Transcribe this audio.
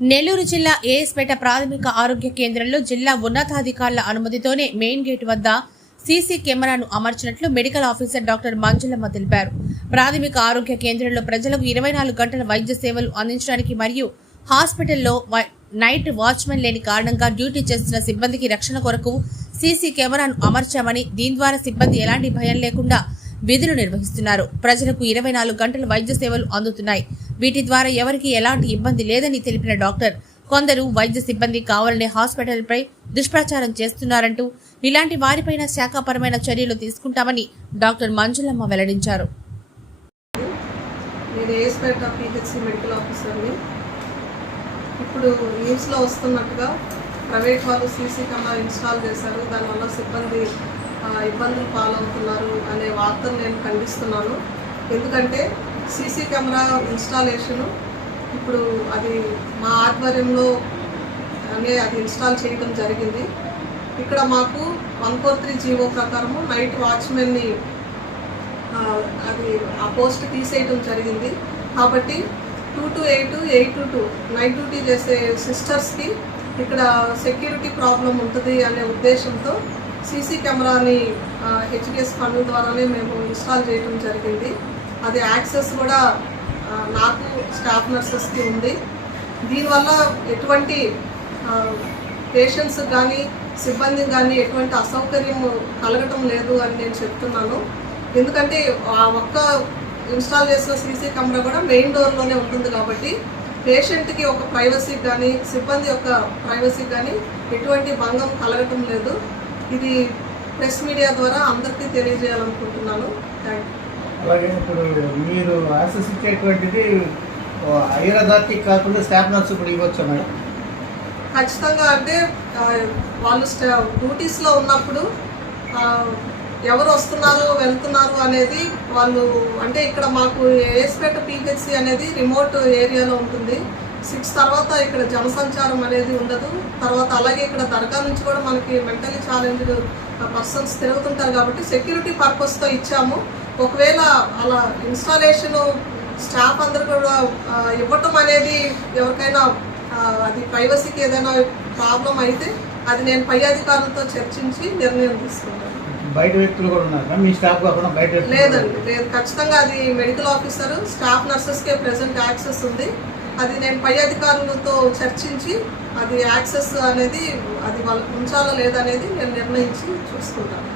నెల్లూరు జిల్లా ఏఎస్పేట ప్రాథమిక ఆరోగ్య కేంద్రంలో జిల్లా ఉన్నతాధికారుల అనుమతితోనే మెయిన్ గేట్ వద్ద సీసీ కెమెరాను అమర్చినట్లు మెడికల్ ఆఫీసర్ డాక్టర్ మంజులమ్మ తెలిపారు. ప్రాథమిక ఆరోగ్య కేంద్రంలో ప్రజలకు 24 గంటల వైద్య సేవలు అందించడానికి మరియు హాస్పిటల్లో నైట్ వాచ్మెన్ లేని కారణంగా డ్యూటీ చేస్తున్న సిబ్బందికి రక్షణ కొరకు సీసీ కెమెరాను అమర్చామని, దీని ద్వారా సిబ్బంది ఎలాంటి భయం లేకుండా విధులు నిర్వహిస్తున్నారు. ప్రజలకు 24 గంటల వైద్య సేవలు అందుతున్నాయి. వీటి ద్వారా ఎవరికి ఎలాంటి ఇబ్బంది లేదని తెలిపిన డాక్టర్, కొందరు వైద్య సిబ్బంది కావాలనే హాస్పిటల్పై దుష్ప్రచారం చేస్తున్నారంటూ ఇలాంటి వారిపైన శాఖాపరమైన చర్యలు తీసుకుంటామని డాక్టర్ మంజులమ్మ వెల్లడించారు. ఇప్పుడు న్యూస్లో వస్తున్నట్టుగా ప్రైవేట్ వాళ్ళు సీసీ కెమెరా ఇన్స్టాల్ చేశారు, దానివల్ల సిబ్బంది ఇబ్బందులు పాలవుతున్నారు అనే వార్తను నేను ఖండిస్తున్నాను. ఎందుకంటే సీసీ కెమెరా ఇన్స్టాలేషను ఇప్పుడు అది మా ఆధ్వర్యంలో అది ఇన్స్టాల్ చేయడం జరిగింది. ఇక్కడ మాకు 143 జీవో ప్రకారము నైట్ వాచ్మెన్ని అది ఆ పోస్ట్ తీసేయడం జరిగింది. కాబట్టి 2 to 8, 8 to 2 నైట్ డ్యూటీ చేసే సిస్టర్స్కి ఇక్కడ సెక్యూరిటీ ప్రాబ్లం ఉంటుంది అనే ఉద్దేశంతో సీసీ కెమెరాని హెచ్డిఎస్ ఫండ్ ద్వారానే మేము ఇన్స్టాల్ చేయడం జరిగింది. అది యాక్సెస్ కూడా నాకు స్టాఫ్ నర్సెస్కి ఉంది. దీనివల్ల ఎటువంటి పేషెంట్స్ కానీ సిబ్బందికి కానీ ఎటువంటి అసౌకర్యం కలగటం లేదు అని నేను చెప్తున్నాను. ఎందుకంటే ఆ ఒక్క ఇన్స్టాల్ చేసిన సీసీ కెమెరా కూడా మెయిన్ డోర్లోనే ఉంటుంది కాబట్టి పేషెంట్కి ఒక ప్రైవసీకి కానీ సిబ్బంది యొక్క ప్రైవసీకి కానీ ఎటువంటి భంగం కలగటం లేదు. ఇది ప్రెస్ మీడియా ద్వారా అందరికీ తెలియజేయాలనుకుంటున్నాను. Thank you. అలాగే ఇప్పుడు మీరు యాక్సెస్ ఇచ్చేటువంటిది హైయర్ అథారిటీ కాకుండా స్టాఫ్ నర్స్ ఇప్పుడు ఇవ్వచ్చు మేడం? ఖచ్చితంగా. అంటే వాళ్ళు డ్యూటీస్లో ఉన్నప్పుడు ఎవరు వస్తున్నారు వెళ్తున్నారు అనేది వాళ్ళు, అంటే ఇక్కడ మాకు ఏఎస్పేట పిహెచ్సి అనేది రిమోట్ ఏరియాలో ఉంటుంది. 6 తర్వాత ఇక్కడ జనసంచారం అనేది ఉండదు. తర్వాత అలాగే ఇక్కడ దర్గా నుంచి కూడా మనకి మెంటలీ ఛాలెంజ్డ్ పర్సన్స్ తిరుగుతుంటారు కాబట్టి సెక్యూరిటీ పర్పస్తో ఇచ్చాము. ఒకవేళ అలా ఇన్స్టాలేషను స్టాఫ్ అందరూ కూడా ఇవ్వటం అనేది ఎవరికైనా అది ప్రైవసీకి ఏదైనా ప్రాబ్లం అయితే అది నేను పై అధికారులతో చర్చించి నిర్ణయం తీసుకుంటాను. బయట వ్యక్తులు కూడా ఉన్నారు మీ స్టాఫ్ కాకుండా? బయట లేదండి, లేదు. ఖచ్చితంగా అది మెడికల్ ఆఫీసర్ స్టాఫ్ నర్సెస్కే ప్రెజెంట్ యాక్సెస్ ఉంది. అది నేను పై అధికారులతో చర్చించి అది యాక్సెస్ అనేది అది వాళ్ళకు ఉంచాలా లేదనేది నేను నిర్ణయించి చూసుకుంటాను.